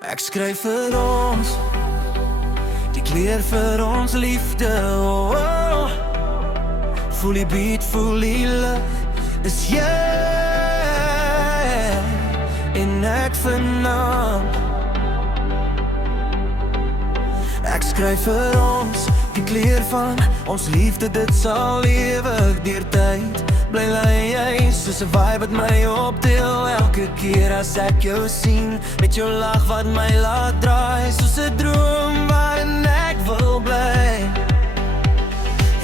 Ek skryf vir ons die kleur vir ons liefde. Oh, oh. Voel die beat, voel die lug, dis jy en ek vanaand. Ek skryf vir ons die kleur van ons liefde, dit sal ewig deur tyd bly lei jy soos 'n vibe wat my opdeel. Elke keer as ek jou sien met jou lag wat my laat draai, soos 'n droom waarin ek wil bly.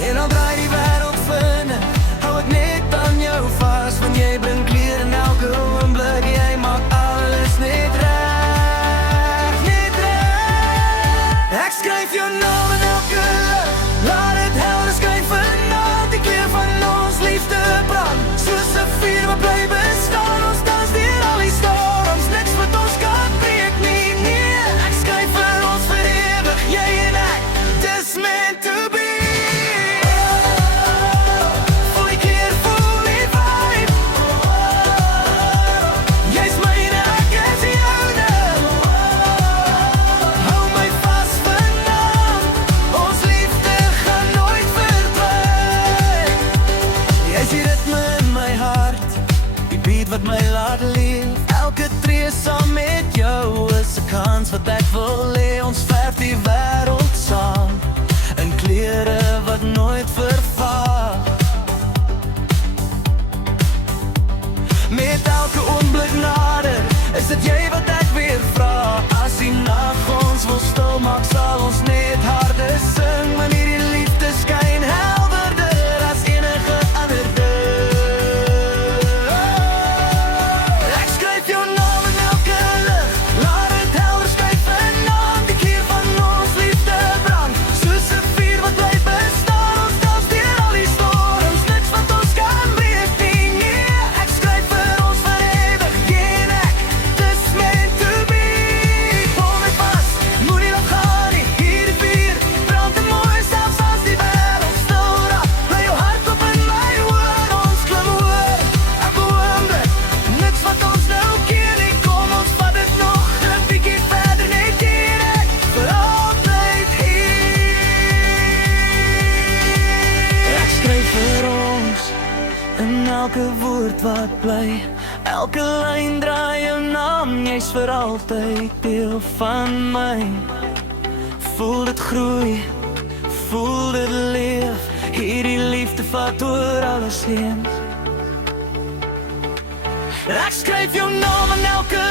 En al draai die wêreld vinnig, hou ek net aan jou vas, want jy bring kleur in elke oomblik, jy maak alles net reg, net reg. Ek skryf jou naam in elke lig, laat dit helder skyn vanaand. Die kleur van ons liefde brand, soos 'n vuur wat bly bestaan. Ons dans deur al die storms, niks wat ons kan breek nie, nee. Ek skryf vir ons vir ewig, jy en ek, dis meant to be. Voel die kleur, voel die vibe. Jy's myne, ek is joune. Hou my vas vanaand, ons liefde gaan nooit verdwyn. Jy's die ritme in my hart, die beat wat my laat leef. Elke tree saam met jou is 'n kans wat ek wil hê. Ons verf die wêreld saam in kleure wat nooit vervaag. Met elke oomblik nader, is dit jy wat ek weer vra. As die nag ons wil stil maak, sal ons net harder sing. Want hierdie liefde skyn helderder as enige ander dag. Ek skryf jou naam in elke lig, laat dit helder skyn vanaand. Die kleur van ons liefde brand, soos 'n vuur wat bly bestaan. Ons dans deur al die storms, niks wat ons kan breek nie, nee. Ek skryf vir ons vir ewig, jy en ek, dis meant to be. Hou my vas, moet nie laat gaan nie, hierdie vuur brand te mooi, selfs as die wêreld stil raak. Bly jou hart op in my oor, ons klim oor elke oomblik, niks wat ons nou keer nie. Kom ons vat dit nog 'n bietjie verder, net jy en ek, vir altyd hier. Ek skryf vir ons in elke woord wat bly, elke lyn draai jou naam, jy's vir altyd deel van my. Voel dit groei, voel dit leef, hierdie liefde vat oor alles heen. Ek skryf jou naam in elke